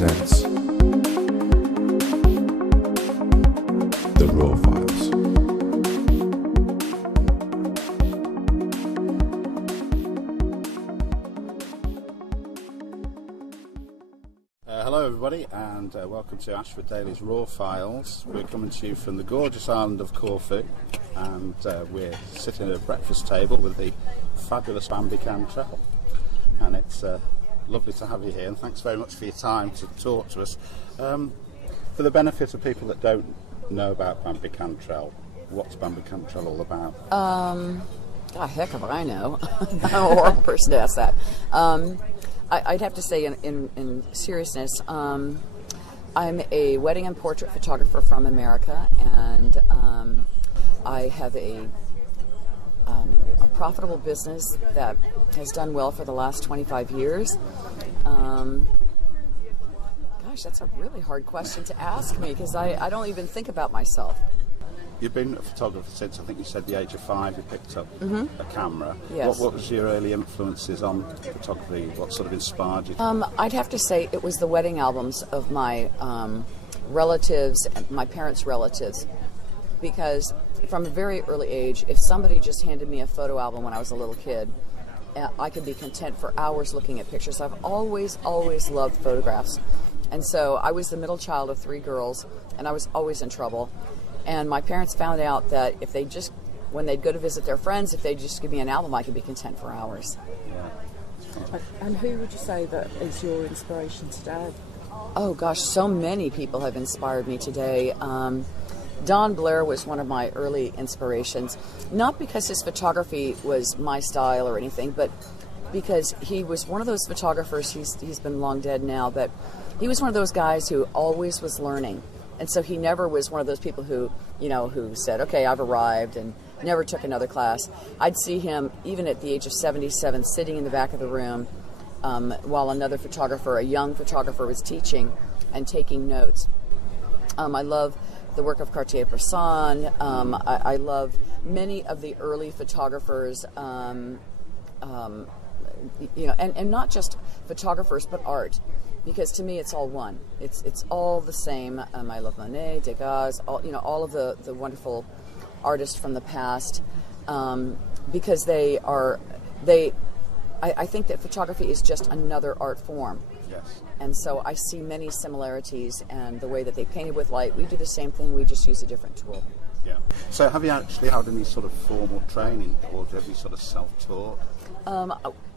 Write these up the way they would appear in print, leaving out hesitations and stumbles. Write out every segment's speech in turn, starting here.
presents The Raw Files. Hello everybody, and welcome to Ashford Daly's Raw Files. We're coming to you from the gorgeous island of Corfu, and we're sitting at a breakfast table with the fabulous Bambi Cantrell, and it's lovely to have you here, and thanks very much for your time to talk to us. For the benefit of people that don't know about Bambi Cantrell, what's Bambi Cantrell all about? Heck if I know. I'm a horrible person to ask that. I'd have to say, in seriousness, I'm a wedding and portrait photographer from America, and I have a profitable business that has done well for the last 25 years. Gosh, that's a really hard question to ask me, because I don't even think about myself. You've been a photographer since, I think you said, the age of 5. You picked up a camera. Yes. What was your early influences on photography? What sort of inspired you? I'd have to say it was the wedding albums of my relatives, my parents' relatives, because from a very early age, if somebody just handed me a photo album when I was a little kid, I could be content for hours looking at pictures. I've always loved photographs. And so I was the middle child of 3 girls, and I was always in trouble. And my parents found out that if they just, when they'd go to visit their friends, if they'd just give me an album, I could be content for hours. Yeah. And who would you say that is your inspiration today? Oh gosh, so many people have inspired me today. Don Blair was one of my early inspirations, not because his photography was my style or anything, but because he was one of those photographers, he's been long dead now, but he was one of those guys who always was learning. And so he never was one of those people who, who said, okay, I've arrived, and never took another class. I'd see him, even at the age of 77, sitting in the back of the room while another photographer, a young photographer, was teaching and taking notes. I love the work of Cartier-Bresson. I love many of the early photographers, and not just photographers, but art. Because to me, it's all one. It's all the same. I love Monet, Degas, all of the wonderful artists from the past, because I think that photography is just another art form. Yes. And so I see many similarities, and the way that they painted with light, we do the same thing. We just use a different tool. Yeah. So have you actually had any sort of formal training, or have you sort of self-taught?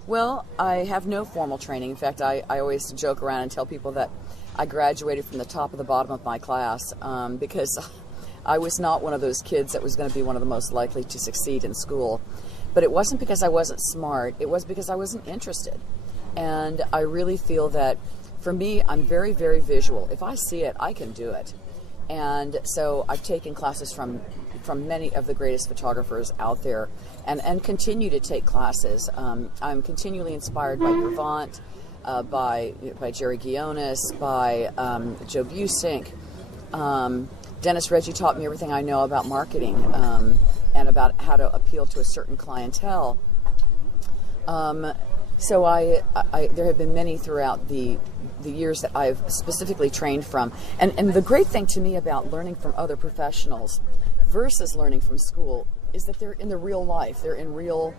Well, I have no formal training. In fact, I always joke around and tell people that I graduated from the top of the bottom of my class, because I was not one of those kids that was going to be one of the most likely to succeed in school. But it wasn't because I wasn't smart. It was because I wasn't interested. And I really feel that, for me, I'm very, very visual. If I see it, I can do it. And so I've taken classes from many of the greatest photographers out there, and continue to take classes. I'm continually inspired by Yervant, by Jerry Guionis, by Joe Busink. Dennis Reggie taught me everything I know about marketing, and about how to appeal to a certain clientele. So there have been many throughout the years that I've specifically trained from. And the great thing to me about learning from other professionals versus learning from school is that they're in the real life. They're in real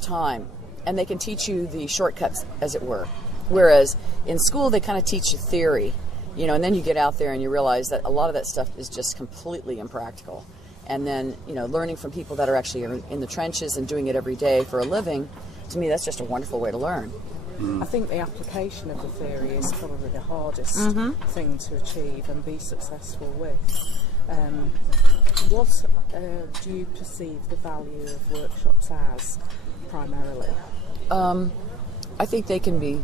time. And they can teach you the shortcuts, as it were. Whereas in school, they kind of teach you theory, and then you get out there and you realize that a lot of that stuff is just completely impractical. And then, learning from people that are actually in the trenches and doing it every day for a living, to me, that's just a wonderful way to learn. I think the application of the theory is probably the hardest thing to achieve and be successful with. What do you perceive the value of workshops as, primarily? I think they can be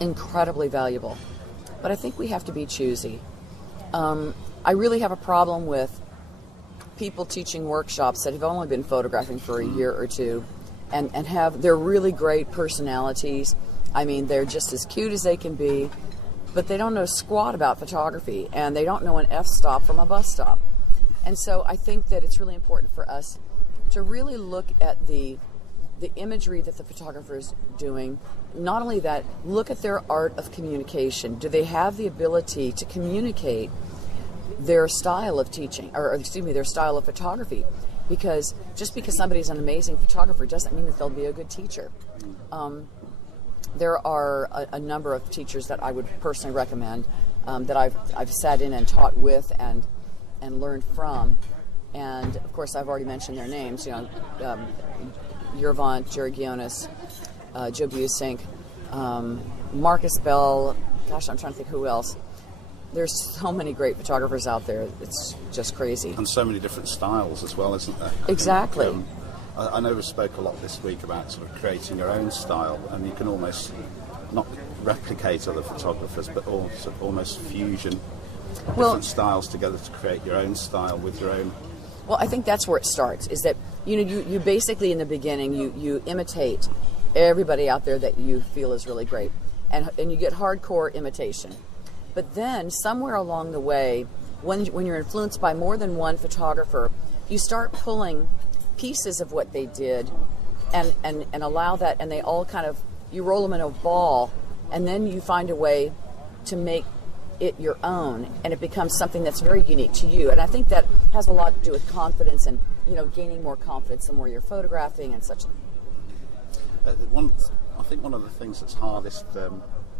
incredibly valuable, but I think we have to be choosy. I really have a problem with people teaching workshops that have only been photographing for a year or two, and they're really great personalities. I mean, they're just as cute as they can be, but they don't know squat about photography, and they don't know an f-stop from a bus stop. And so I think that it's really important for us to really look at the the imagery that the photographer is doing. Not only that, look at their art of communication. Do they have the ability to communicate their style of teaching, or excuse me, their style of photography? Because just because somebody's an amazing photographer doesn't mean that they'll be a good teacher. There are a number of teachers that I would personally recommend that I've sat in and taught with and learned from. And of course, I've already mentioned their names. Yervant, Jerry Gionis, Joe Busink, Marcus Bell. Gosh, I'm trying to think who else. There's so many great photographers out there. It's just crazy. And so many different styles as well, isn't there? Exactly. I know we spoke a lot this week about sort of creating your own style, and you can almost not replicate other photographers, but also almost fusion different styles together to create your own style with your own. Well, I think that's where it starts, is that you basically in the beginning you imitate everybody out there that you feel is really great, and you get hardcore imitation. But then somewhere along the way, when you're influenced by more than one photographer, you start pulling pieces of what they did and allow that, and they all kind of, you roll them in a ball, and then you find a way to make it your own, and it becomes something that's very unique to you. And I think that has a lot to do with confidence and gaining more confidence the more you're photographing and such. I think one of the things that's hardest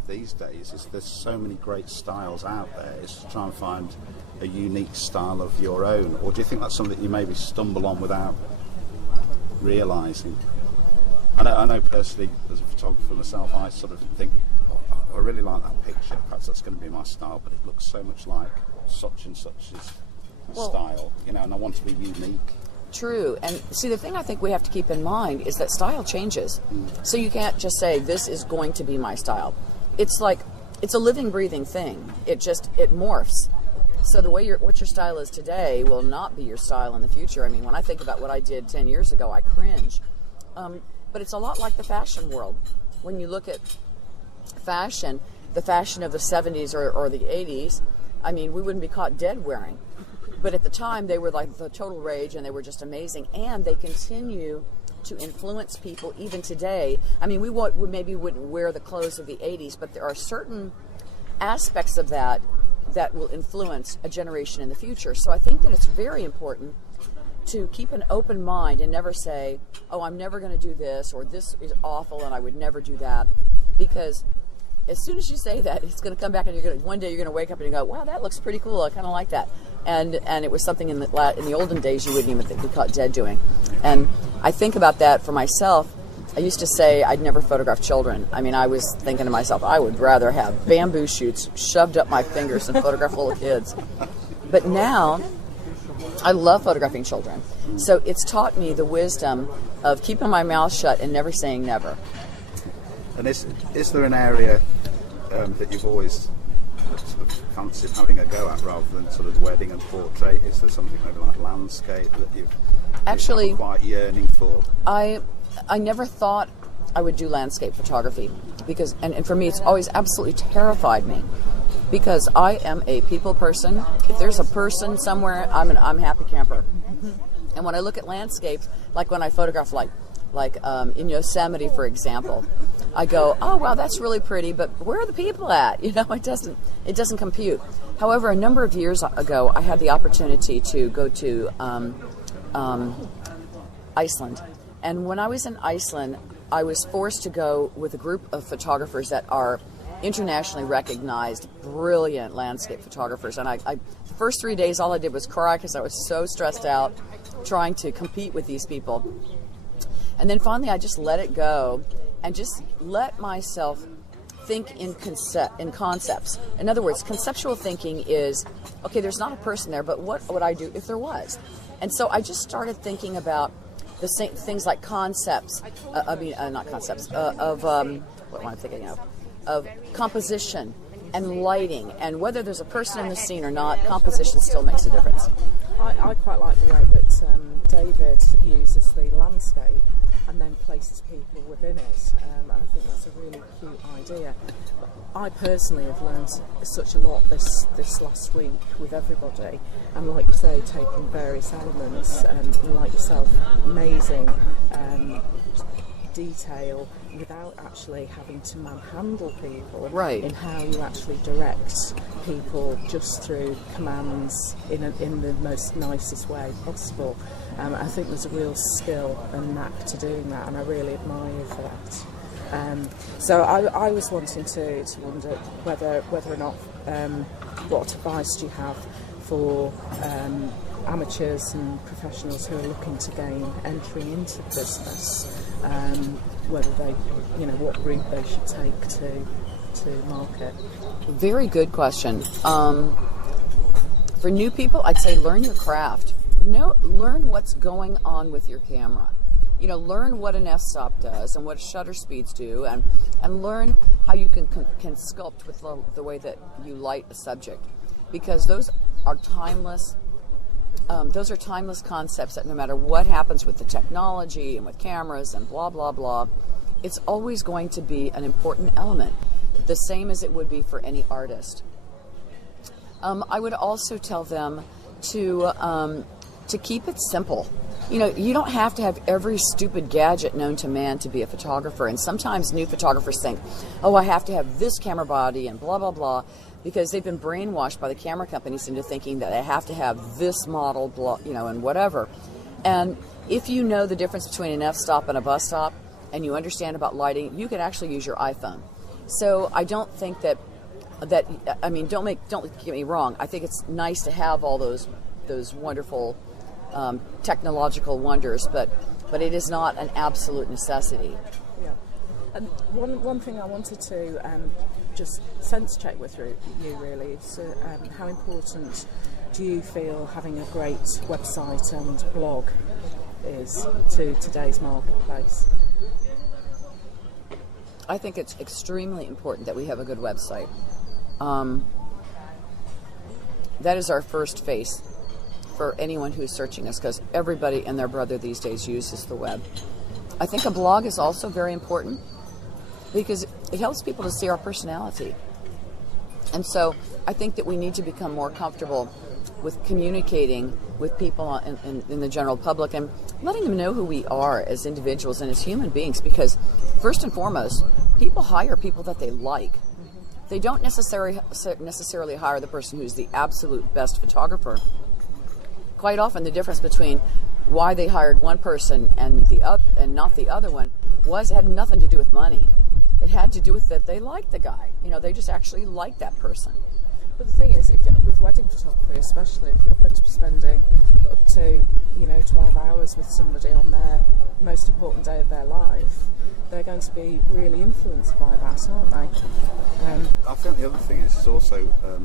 these days is there's so many great styles out there, is to try and find a unique style of your own. Or do you think that's something that you maybe stumble on without realising? I know personally, as a photographer myself, I sort of think, I really like that picture, perhaps that's going to be my style, but it looks so much like such and such's style, and I want to be unique. True. And see, the thing I think we have to keep in mind is that style changes. So you can't just say, this is going to be my style. It's like, it's a living, breathing thing. It morphs. So the way what your style is today will not be your style in the future. I mean, when I think about what I did 10 years ago, I cringe. But it's a lot like the fashion world. When you look at fashion, the fashion of the 70s or the 80s, I mean, we wouldn't be caught dead wearing. But at the time, they were like the total rage, and they were just amazing. And they continue to influence people even today. I mean, we maybe wouldn't wear the clothes of the 80s, but there are certain aspects of that will influence a generation in the future. So I think that it's very important to keep an open mind and never say, oh, I'm never going to do this, or this is awful and I would never do that. Because as soon as you say that, it's going to come back, and one day you're going to wake up and you go, wow, that looks pretty cool. I kind of like that. And it was something in the olden days you wouldn't even be caught dead doing. And I think about that for myself. I used to say I'd never photograph children. I mean, I was thinking to myself, I would rather have bamboo shoots shoved up my fingers than photograph little kids. But now, I love photographing children. So it's taught me the wisdom of keeping my mouth shut and never saying never. And is there an area that you've always sort of fancied having a go at, rather than sort of wedding and portrait? Is there something maybe like landscape that you've actually quite yearning for? I never thought I would do landscape photography, because and for me it's always absolutely terrified me, because I am a people person. If there's a person somewhere, I'm a happy camper. And when I look at landscapes, like when I photograph like in Yosemite, for example, I go, oh wow, that's really pretty, but where are the people at? It doesn't compute. However, a number of years ago, I had the opportunity to go to Iceland. And when I was in Iceland, I was forced to go with a group of photographers that are internationally recognized, brilliant landscape photographers. And the first 3 days, all I did was cry because I was so stressed out trying to compete with these people. And then finally, I just let it go and just let myself think in concepts. In other words, conceptual thinking is, okay, there's not a person there, but what would I do if there was? And so I just started thinking about the same things like concepts, what am I thinking of composition and lighting, and whether there's a person in the scene or not, composition still makes a difference. I quite like the way that David uses the landscape and then places people within it. And I think that's a really cute idea. I personally have learned such a lot this last week with everybody, and like you say, taking various elements, and like yourself, amazing detail without actually having to manhandle people, Right. in how you actually direct people just through commands in the most nicest way possible. I think there's a real skill and knack to doing that, and I really admire you for that. So I was wanting to wonder whether or not, what advice do you have for amateurs and professionals who are looking to gain entry into the business, whether they, what route they should take to market? Very good question. For new people, I'd say learn your craft. Learn what's going on with your camera. Learn what an f-stop does and what shutter speeds do, and learn how you can sculpt with the way that you light a subject, because those are timeless. Those are timeless concepts that no matter what happens with the technology and with cameras and blah, blah, blah, it's always going to be an important element, the same as it would be for any artist. I would also tell them to keep it simple. You don't have to have every stupid gadget known to man to be a photographer. And sometimes new photographers think, oh, I have to have this camera body and blah, blah, blah, because they've been brainwashed by the camera companies into thinking that they have to have this model, blah, and whatever. And if you know the difference between an f-stop and a bus stop, and you understand about lighting, you can actually use your iPhone. So I don't think that don't get me wrong. I think it's nice to have all those wonderful technological wonders, but it is not an absolute necessity. Yeah. And one thing I wanted to just sense check with you really is how important do you feel having a great website and blog is to today's marketplace? I think it's extremely important that we have a good website. That is our first face for anyone who's searching us, because everybody and their brother these days uses the web. I think a blog is also very important because it helps people to see our personality. And so I think that we need to become more comfortable with communicating with people in the general public and letting them know who we are as individuals and as human beings, because first and foremost, people hire people that they like. They don't necessarily hire the person who's the absolute best photographer. Quite often the difference between why they hired one person and not the other one had nothing to do with money. It had to do with that they liked the guy. They just actually liked that person. But the thing is, with wedding photography especially, if you're going to be spending up to 12 hours with somebody on their most important day of their life, they're going to be really influenced by that, aren't they? I think the other thing is it's also a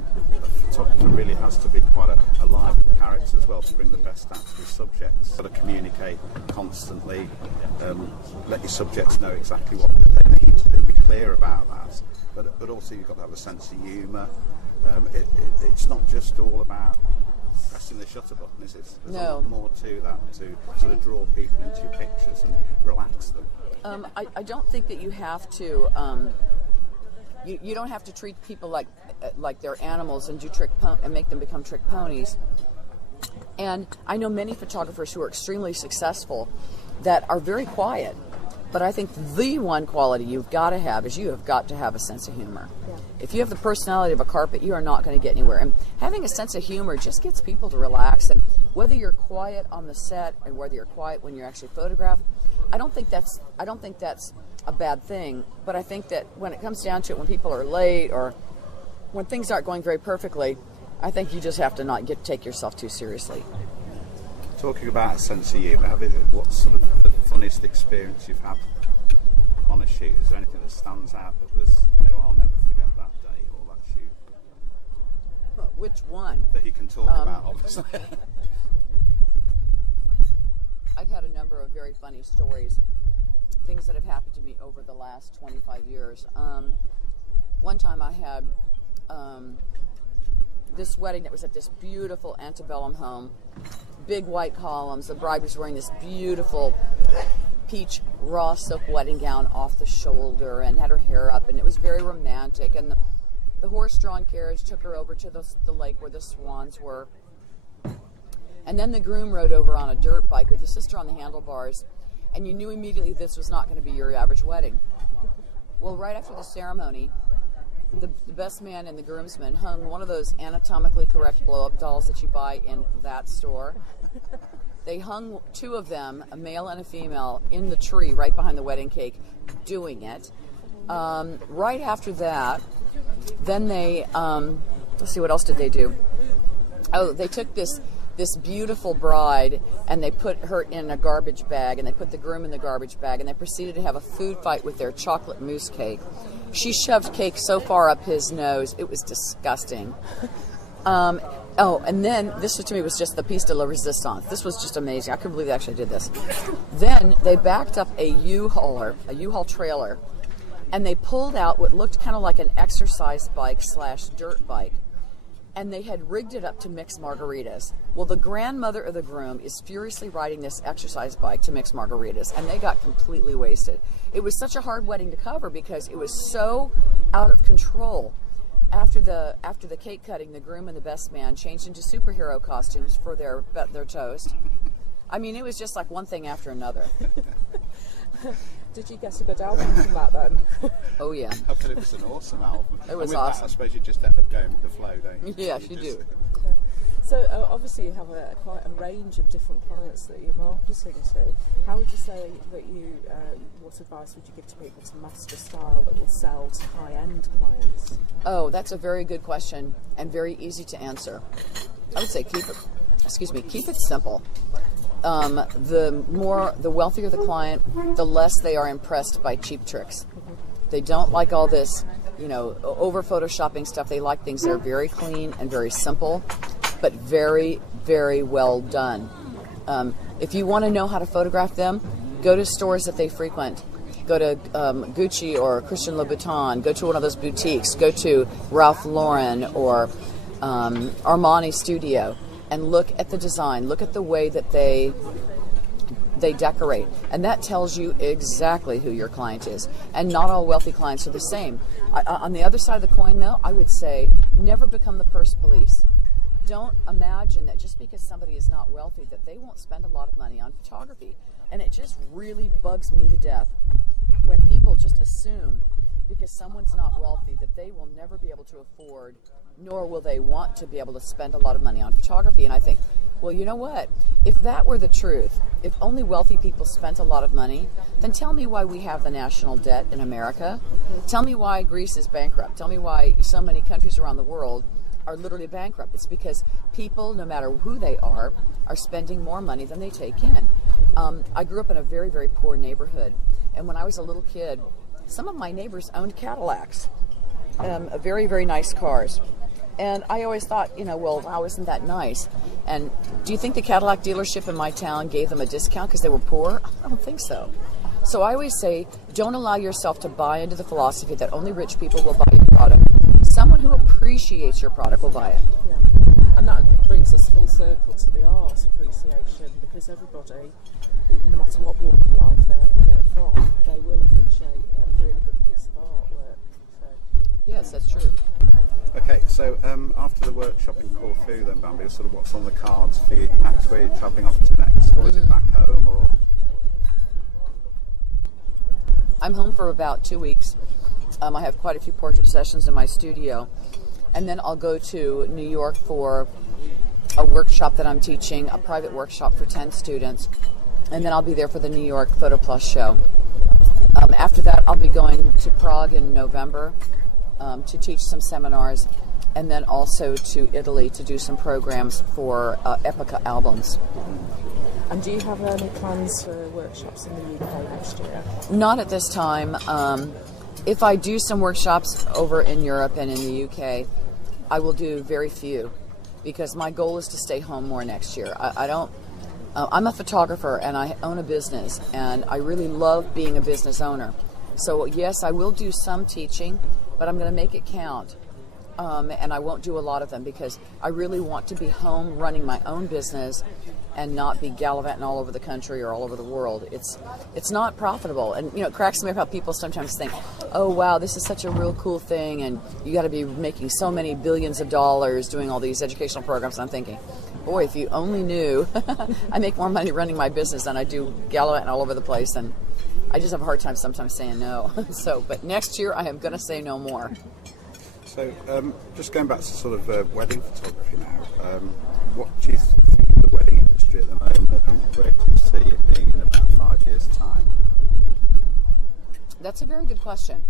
photographer really has to be quite a live character as well to bring the best out of his subjects. Got to communicate constantly, let your subjects know exactly what they need to do, be clear about that. But also you've got to have a sense of humour. It's not just all about pressing the shutter button, is it? There's a lot more to that, to sort of draw people into your pictures and relax them. I don't think that you have to. You don't have to treat people like they're animals and and make them become trick ponies. And I know many photographers who are extremely successful that are very quiet. But I think the one quality you've got to have is you have got to have a sense of humor. Yeah. If you have the personality of a carpet, you are not going to get anywhere. And having a sense of humor just gets people to relax. And whether you're quiet on the set and whether you're quiet when you're actually photographed, I don't think that's a bad thing. But I think that when it comes down to it, when people are late or when things aren't going very perfectly, I think you just have to not take yourself too seriously. Talking about a sense of humour, what's sort of the funniest experience you've had on a shoot? Is there anything that stands out that was, I'll never forget that day or that shoot? Which one? That you can talk about, obviously. I've had a number of very funny stories, things that have happened to me over the last 25 years. One time I had this wedding that was at this beautiful antebellum home, big white columns. The bride was wearing this beautiful peach raw silk wedding gown off the shoulder and had her hair up, and it was very romantic. And the horse-drawn carriage took her over to the lake where the swans were. And then the groom rode over on a dirt bike with his sister on the handlebars. and you knew immediately this was not going to be your average wedding. Well, right after the ceremony, the best man and the groomsmen hung one of those anatomically correct blow-up dolls that you buy in that store. They hung two of them, a male and a female, in the tree right behind the wedding cake, doing it. Right after that, then they, let's see, what else did they do? Oh, they took this beautiful bride and they put her in a garbage bag, and they put the groom in the garbage bag, and they proceeded to have a food fight with their chocolate mousse cake. She shoved cake so far up his nose, it was disgusting. And then this to me was just the piece de la resistance. This was just amazing. I couldn't believe they actually did this. Then they backed up a U-Haul trailer, and they pulled out what looked kind of like an exercise bike / dirt bike. And they had rigged it up to mix margaritas. Well, the grandmother of the groom is furiously riding this exercise bike to mix margaritas, and they got completely wasted. It was such a hard wedding to cover because it was so out of control. After the cake cutting, the groom and the best man changed into superhero costumes for their toast. I mean, it was just like one thing after another. Did you get a good album from that then? Oh yeah. I bet it was an awesome album. It was and with awesome. That, I suppose you just end up going with the flow, don't you? Yes, you do. Okay. So obviously you have quite a range of different clients that you're marketing to. How would you say that what advice would you give to people to master style that will sell to high-end clients? Oh, that's a very good question and very easy to answer. I would say keep it simple. The wealthier the client, the less they are impressed by cheap tricks. They don't like all this, over photoshopping stuff. They like things that are very clean and very simple, but very, very well done. If you want to know how to photograph them, go to stores that they frequent. Go to Gucci or Christian Louboutin. Go to one of those boutiques. Go to Ralph Lauren or Armani Studio. And look at the design, look at the way that they decorate. And that tells you exactly who your client is. And not all wealthy clients are the same. On the other side of the coin, though, I would say never become the purse police. Don't imagine that just because somebody is not wealthy that they won't spend a lot of money on photography. And it just really bugs me to death when people just assume because someone's not wealthy that they will never be able to afford, nor will they want to be able to spend a lot of money on photography. And I think, well, you know what? If that were the truth, if only wealthy people spent a lot of money, then tell me why we have the national debt in America. Tell me why Greece is bankrupt. Tell me why so many countries around the world are literally bankrupt. It's because people, no matter who they are spending more money than they take in. I grew up in a very, very poor neighborhood. And when I was a little kid, some of my neighbors owned Cadillacs, very, very nice cars. And I always thought, well, wow, isn't that nice? And do you think the Cadillac dealership in my town gave them a discount because they were poor? I don't think so. So I always say, don't allow yourself to buy into the philosophy that only rich people will buy your product. Someone who appreciates your product will buy it. Yeah. And that brings us full circle to the art appreciation, because everybody, no matter what walk of life they're from, they will appreciate a really good piece of artwork. So. Yes, that's true. Okay, so after the workshop in Corfu, then Bambi, sort of what's on the cards for you next week? Travelling off to next, or is it back home? Or I'm home for about 2 weeks. I have quite a few portrait sessions in my studio, and then I'll go to New York for a workshop that I'm teaching, a private workshop for 10 students, and then I'll be there for the New York Photo Plus show. After that, I'll be going to Prague in November to teach some seminars, and then also to Italy to do some programs for Epica albums. And do you have any plans for workshops in the UK next year? Not at this time. If I do some workshops over in Europe and in the UK, I will do very few, because my goal is to stay home more next year. I'm a photographer and I own a business, and I really love being a business owner. So yes, I will do some teaching, but I'm going to make it count. And I won't do a lot of them because I really want to be home running my own business and not be gallivanting all over the country or all over the world. It's not profitable. And it cracks me up how people sometimes think, oh wow, this is such a real cool thing and you got to be making so many billions of dollars doing all these educational programs. And I'm thinking, Boy, if you only knew. I make more money running my business than I do gallivanting all over the place, and I just have a hard time sometimes saying no. But next year I am going to say no more. So, just going back to sort of wedding photography now, what do you think of the wedding industry at the moment, and where do you see it being in about 5 years' time? That's a very good question.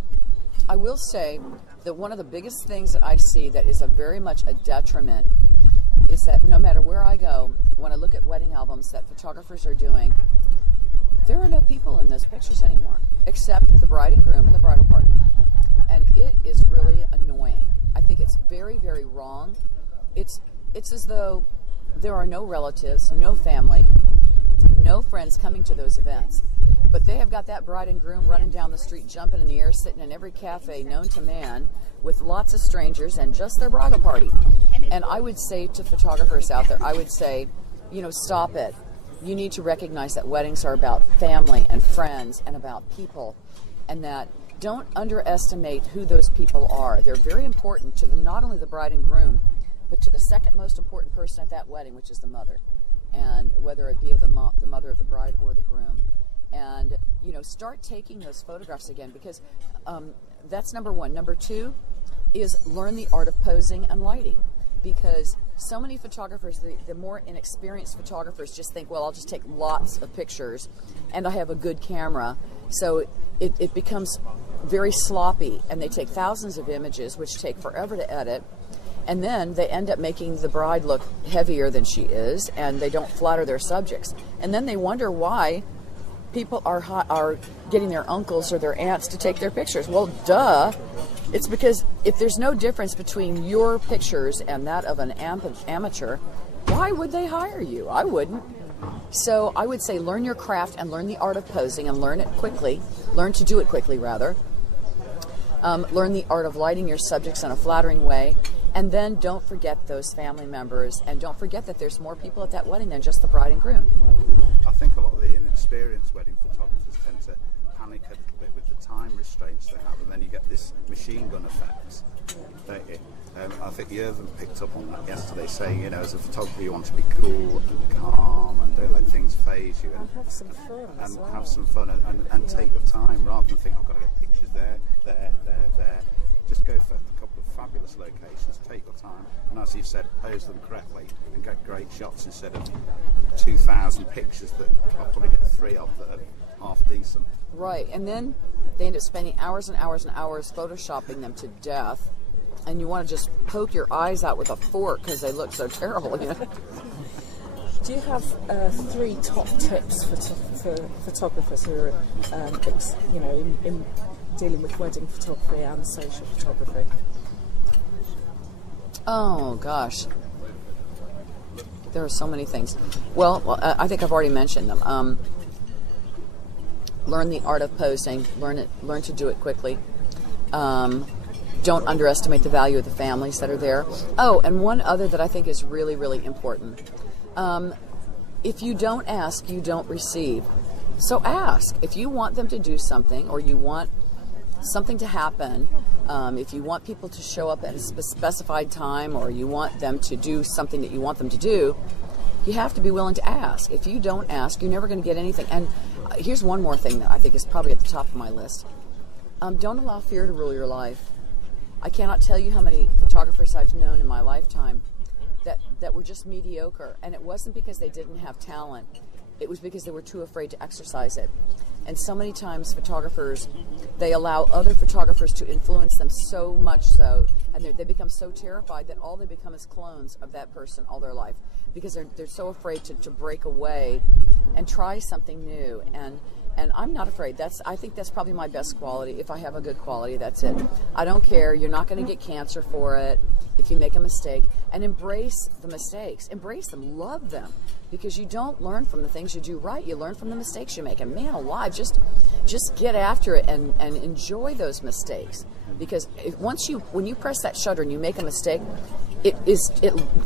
I will say that one of the biggest things that I see that is very much a detriment is that no matter where I go, when I look at wedding albums that photographers are doing, there are no people in those pictures anymore, except the bride and groom and the bridal party. And it is really annoying. I think it's very, very wrong. It's as though there are no relatives, no family, no friends coming to those events. But they have got that bride and groom running down the street, jumping in the air, sitting in every cafe known to man with lots of strangers and just their bridal party. And I would say to photographers out there, I would say, stop it. You need to recognize that weddings are about family and friends and about people, and that don't underestimate who those people are. They're very important to not only the bride and groom, but to the second most important person at that wedding, which is the mother. And whether it be the mother of the bride or the groom. And, start taking those photographs again, because that's number one. Number two is learn the art of posing and lighting, because so many photographers, the more inexperienced photographers, just think, well, I'll just take lots of pictures and I have a good camera. So it becomes very sloppy, and they take thousands of images, which take forever to edit. And then they end up making the bride look heavier than she is, and they don't flatter their subjects. And then they wonder why people are getting their uncles or their aunts to take their pictures. Well, duh. It's because if there's no difference between your pictures and that of an amateur, why would they hire you? I wouldn't. So I would say learn your craft and learn the art of posing, and learn it quickly. Learn to do it quickly, rather. Learn the art of lighting your subjects in a flattering way. And then don't forget those family members, and don't forget that there's more people at that wedding than just the bride and groom. I think a lot of the inexperienced wedding photographers tend to panic a little bit with the time restraints they have, and then you get this machine gun effect, don't you? I think Irvin picked up on that yesterday, saying, as a photographer you want to be cool and calm and don't let things phase you, and have some fun as well. Have some fun and take your time, rather than think, I've got to get pictures there. Just go for a couple of fabulous locations, take your time, and as you've said, pose them correctly and get great shots instead of 2,000 pictures that I'll probably get 3 of that are half decent. Right, and then they end up spending hours and hours and hours photoshopping them to death, and you want to just poke your eyes out with a fork because they look so terrible. Do you have 3 top tips for photographers who are, in dealing with wedding photography and social photography? Oh gosh, there are so many things. Well, I think I've already mentioned them. Learn the art of posing. Learn to do it quickly. Don't underestimate the value of the families that are there. Oh, and one other that I think is really, really important. If you don't ask, you don't receive. So ask. If you want them to do something, or you want something to happen, if you want people to show up at a specified time, or you want them to do something that you want them to do, you have to be willing to ask. If you don't ask, you're never going to get anything. And here's one more thing that I think is probably at the top of my list. Don't allow fear to rule your life. I cannot tell you how many photographers I've known in my lifetime that were just mediocre, and it wasn't because they didn't have talent. It was because they were too afraid to exercise it. And so many times photographers, they allow other photographers to influence them so much so, and they become so terrified that all they become is clones of that person all their life, because they're so afraid to break away and try something new. And I'm not afraid. I think that's probably my best quality. If I have a good quality, that's it. I don't care. You're not going to get cancer for it if you make a mistake. And embrace the mistakes. Embrace them. Love them. Because you don't learn from the things you do right. You learn from the mistakes you make. And man alive, just get after it and enjoy those mistakes. Because when you press that shutter and you make a mistake, it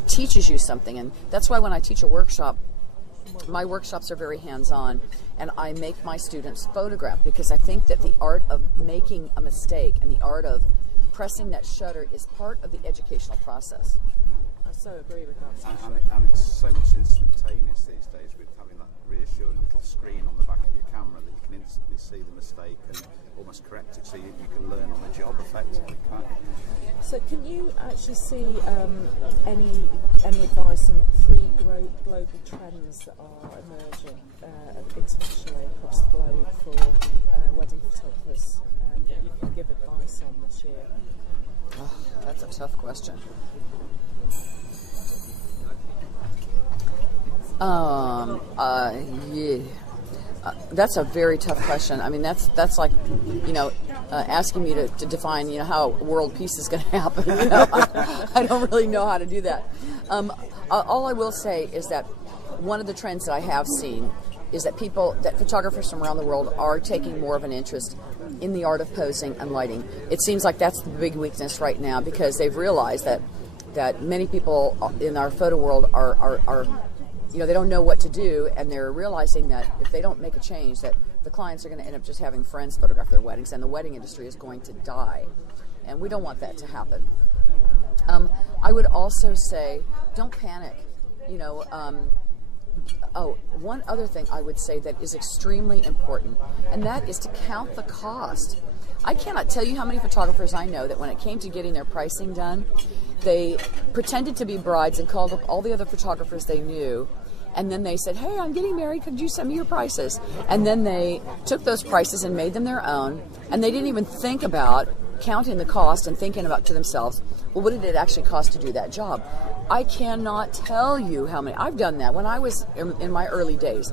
teaches you something. And that's why when I teach a workshop, my workshops are very hands-on, and I make my students photograph, because I think that the art of making a mistake and the art of pressing that shutter is part of the educational process. I so agree with that. And it's so much instantaneous these days with having that reassuring little screen on the back of your camera that you can instantly see the mistake and almost correct it, so you can learn on the job effectively, can't you? So can you actually see any advice on 3 global trends that are emerging internationally across the globe for wedding photographers that you can give advice on this year? Oh, that's a tough question. Yeah. That's a very tough question. I mean, that's like, asking me to define, how world peace is going to happen. I don't really know how to do that. All I will say is that one of the trends that I have seen is that photographers from around the world are taking more of an interest in the art of posing and lighting. It seems like that's the big weakness right now, because they've realized that many people in our photo world are they don't know what to do, and they're realizing that if they don't make a change, that the clients are going to end up just having friends photograph their weddings, and the wedding industry is going to die. And we don't want that to happen. I would also say, don't panic. One other thing I would say that is extremely important, and that is to count the cost. I cannot tell you how many photographers I know that when it came to getting their pricing done, they pretended to be brides and called up all the other photographers they knew, and then they said, "Hey, I'm getting married, could you send me your prices?" And then they took those prices and made them their own, and they didn't even think about counting the cost and thinking about to themselves, well, what did it actually cost to do that job? I cannot tell you how many. I've done that when I was in my early days.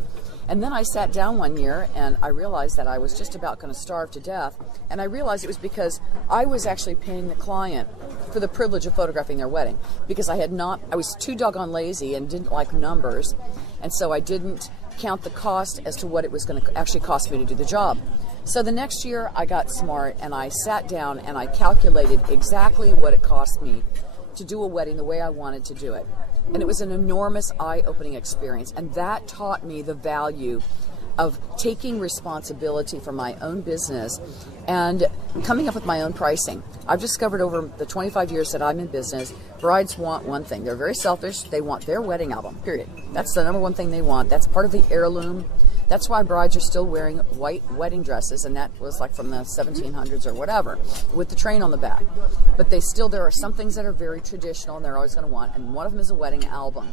And then I sat down one year and I realized that I was just about going to starve to death. And I realized it was because I was actually paying the client for the privilege of photographing their wedding, because I was too doggone lazy and didn't like numbers. And so I didn't count the cost as to what it was going to actually cost me to do the job. So the next year I got smart and I sat down and I calculated exactly what it cost me to do a wedding the way I wanted to do it. And it was an enormous eye-opening experience, and that taught me the value of taking responsibility for my own business and coming up with my own pricing. I've discovered over the 25 years that I'm in business, brides want one thing. They're very selfish. They want their wedding album, period. That's the number one thing they want. That's part of the heirloom. That's why brides are still wearing white wedding dresses, and that was like from the 1700s or whatever, with the train on the back. But there are some things that are very traditional and they're always going to want, and one of them is a wedding album.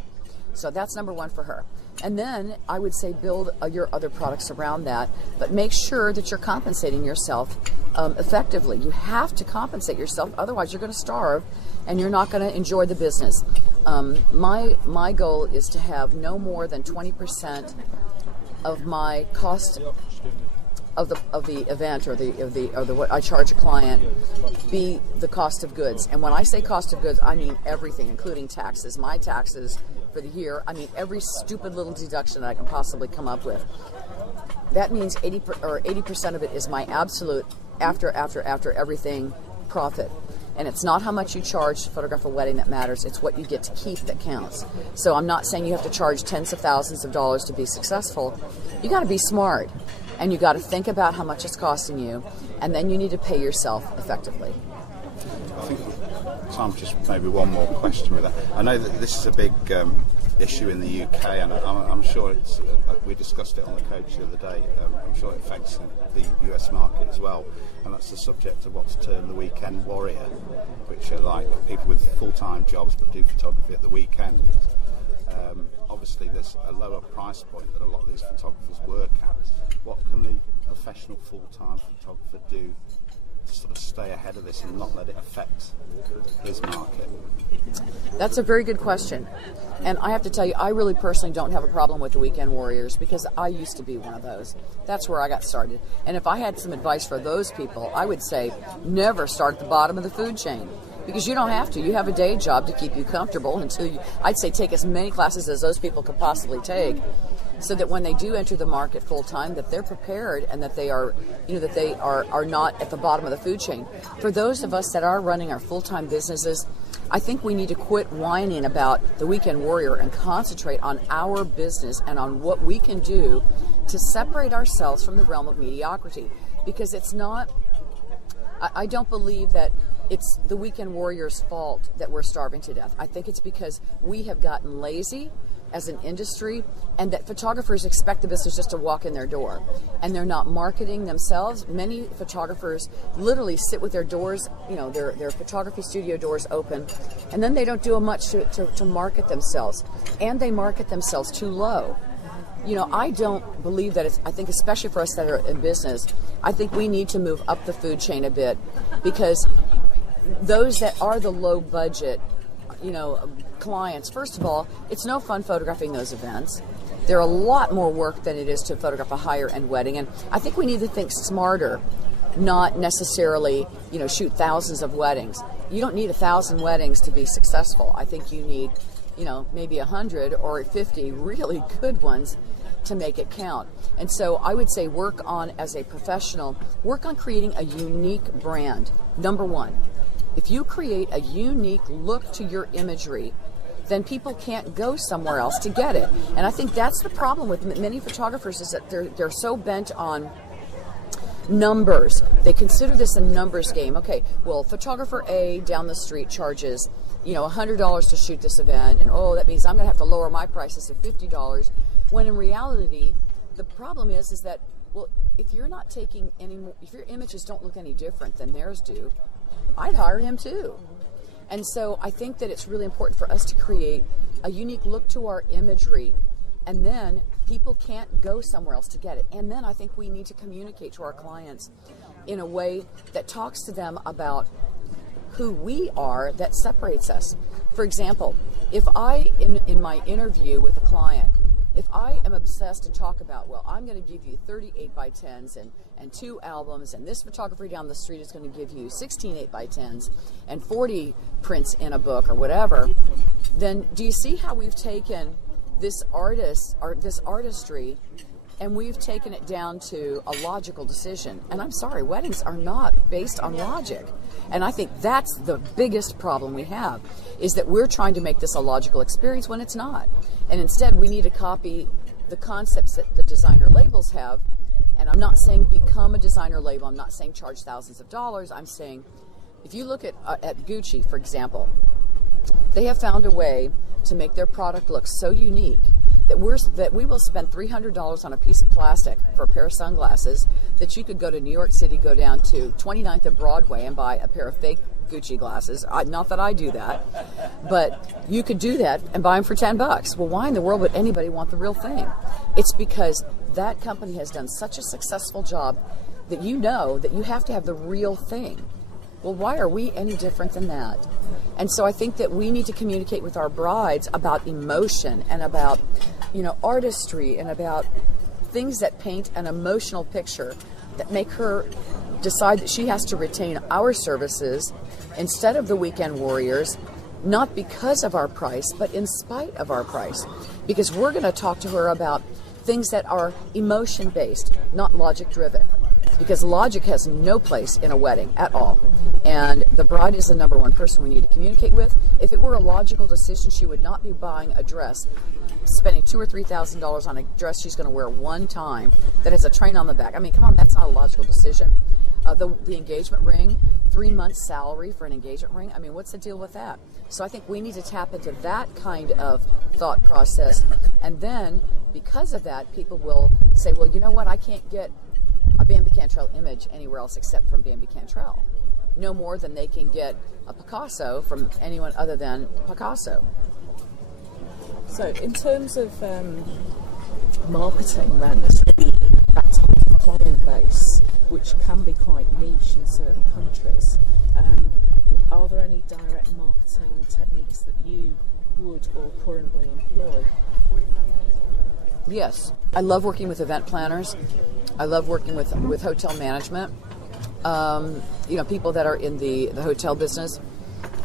So that's number one for her. And then I would say build your other products around that, but make sure that you're compensating yourself effectively. You have to compensate yourself, otherwise you're going to starve and you're not going to enjoy the business. My goal is to have no more than 20% of my cost of the event or the what I charge a client be the cost of goods. And when I say cost of goods, I mean everything, including taxes. My taxes for the year, I mean every stupid little deduction that I can possibly come up with. That means 80% of it is my absolute after everything profit. And it's not how much you charge to photograph a wedding that matters, it's what you get to keep that counts. So I'm not saying you have to charge tens of thousands of dollars to be successful. You got to be smart, and you got to think about how much it's costing you, and then you need to pay yourself effectively. I think, Tom, just maybe one more question with that. I know that this is a big issue in the UK, and I'm sure it's. We discussed it on the coach the other day. I'm sure it affects the US market as well, and that's the subject of what's termed the weekend warrior, which are like people with full-time jobs but do photography at the weekend. Obviously, there's a lower price point that a lot of these photographers work at. What can the professional full-time photographer do to sort of stay ahead of this and not let it affect his market? That's a very good question. And I have to tell you, I really personally don't have a problem with the weekend warriors, because I used to be one of those. That's where I got started. And if I had some advice for those people, I would say never start at the bottom of the food chain, because you don't have to. You have a day job to keep you comfortable until I'd say take as many classes as those people could possibly take, so that when they do enter the market full time, that they're prepared and that they are, that they are not at the bottom of the food chain. For those of us that are running our full-time businesses, I think we need to quit whining about the weekend warrior and concentrate on our business and on what we can do to separate ourselves from the realm of mediocrity. Because it's not, I don't believe that it's the weekend warriors' fault that we're starving to death. I think it's because we have gotten lazy as an industry, and that photographers expect the business just to walk in their door, and they're not marketing themselves. Many photographers literally sit with their doors, their photography studio doors open, and then they don't do much to market themselves, and they market themselves too low. I don't believe that I think especially for us that are in business, I think we need to move up the food chain a bit, because those that are the low budget, clients, first of all, it's no fun photographing those events. They're a lot more work than it is to photograph a higher end wedding. And I think we need to think smarter, not necessarily, shoot thousands of weddings. You don't need 1,000 weddings to be successful. I think you need, maybe 100 or 50 really good ones to make it count. And so I would say as a professional, work on creating a unique brand. Number one, if you create a unique look to your imagery, then people can't go somewhere else to get it. And I think that's the problem with many photographers, is that they're so bent on numbers. They consider this a numbers game. Okay, well, photographer A down the street charges, $100 to shoot this event, and that means I'm going to have to lower my prices to $50. When in reality, the problem is that, well, if you're not taking if your images don't look any different than theirs do, I'd hire him too. And so I think that it's really important for us to create a unique look to our imagery, and then people can't go somewhere else to get it. And then I think we need to communicate to our clients in a way that talks to them about who we are, that separates us. For example, if I, in my interview with a client, if I am obsessed and talk about, well, I'm going to give you 38 by 10s and 2 albums, and this photographer down the street is going to give you 16 8 by 10s and 40 prints in a book or whatever, then do you see how we've taken this artistry and we've taken it down to a logical decision? And I'm sorry, weddings are not based on logic. And I think that's the biggest problem we have, is that we're trying to make this a logical experience when it's not. And instead, we need to copy the concepts that the designer labels have. And I'm not saying become a designer label. I'm not saying charge thousands of dollars. I'm saying, if you look at Gucci, for example, they have found a way to make their product look so unique that we will spend $300 on a piece of plastic for a pair of sunglasses that you could go to New York City, go down to 29th and Broadway and buy a pair of fake Gucci glasses. Not that I do that, but you could do that and buy them for $10. Well, why in the world would anybody want the real thing? It's because that company has done such a successful job that you have to have the real thing. Well, why are we any different than that? And so I think that we need to communicate with our brides about emotion and about, artistry and about things that paint an emotional picture that make her decide that she has to retain our services instead of the weekend warriors, not because of our price, but in spite of our price. Because we're going to talk to her about things that are emotion-based, not logic-driven. Because logic has no place in a wedding at all. And the bride is the number one person we need to communicate with. If it were a logical decision, she would not be buying a dress, spending $2,000 or $3,000 on a dress she's going to wear one time that has a train on the back. I mean, come on, that's not a logical decision. The engagement ring, 3 months salary for an engagement ring. I mean, what's the deal with that? So I think we need to tap into that kind of thought process. And then, because of that, people will say, well, you know what, I can't get a Bambi Cantrell image anywhere else except from Bambi Cantrell. No more than they can get a Picasso from anyone other than Picasso. So in terms of marketing then, that type of client base, which can be quite niche in certain countries, are there any direct marketing techniques that you would or currently employ? Yes. I love working with event planners. I love working with hotel management, people that are in the hotel business.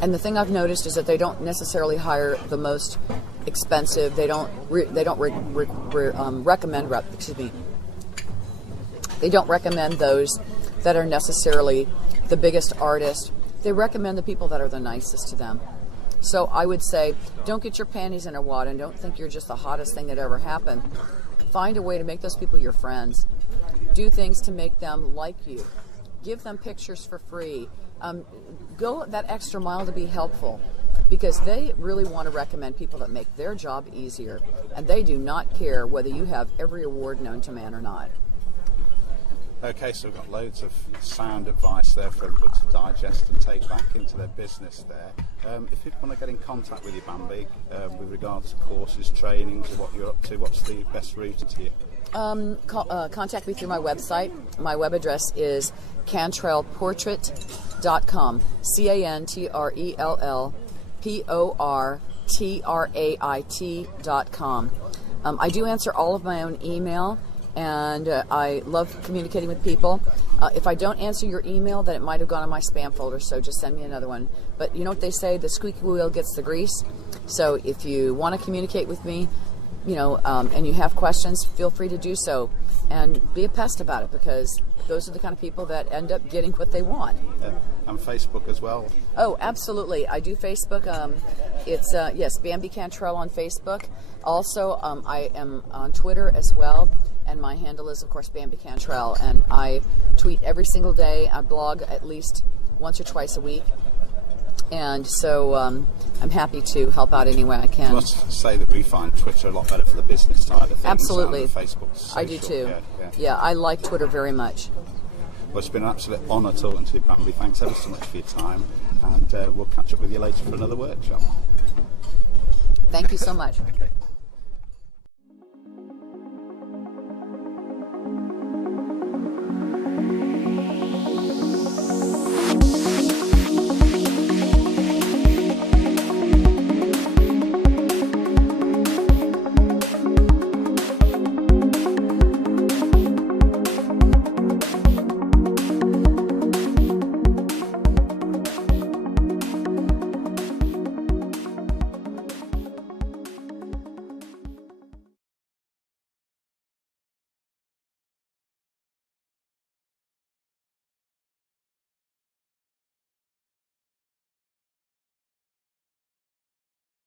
And the thing I've noticed is that they don't necessarily hire the most expensive. They don't recommend They don't recommend those that are necessarily the biggest artists. They recommend the people that are the nicest to them. So I would say, don't get your panties in a wad and don't think you're just the hottest thing that ever happened. Find a way to make those people your friends. Do things to make them like you. Give them pictures for free. go that extra mile to be helpful, because they really want to recommend people that make their job easier, and they do not care whether you have every award known to man or not. Okay, so we've got loads of sound advice there for everyone to digest and take back into their business there. If people want to get in contact with you, Bambi, with regards to courses, trainings, or what you're up to, what's the best route to you? Contact me through my website. My web address is cantrellportrait.com. cantrellportrait.com. I do answer all of my own email, and I love communicating with people. If I don't answer your email, then it might have gone in my spam folder, so just send me another one. But you know what they say, the squeaky wheel gets the grease. So if you want to communicate with me, and you have questions, feel free to do so, and be a pest about it, because those are the kind of people that end up getting what they want. And Facebook as well. Oh, absolutely. I do Facebook. It's yes, Bambi Cantrell on Facebook. Also, I am on Twitter as well, and my handle is, of course, Bambi Cantrell, and I tweet every single day. I blog at least once or twice a week. And so I'm happy to help out any way I can. I must say that we find Twitter a lot better for the business side of things. Absolutely. Facebook. I do too. Yeah, I like Twitter very much. Well, it's been an absolute honour talking to you, Bambi. Thanks ever so much for your time, and we'll catch up with you later for another workshop. Thank you so much. Okay.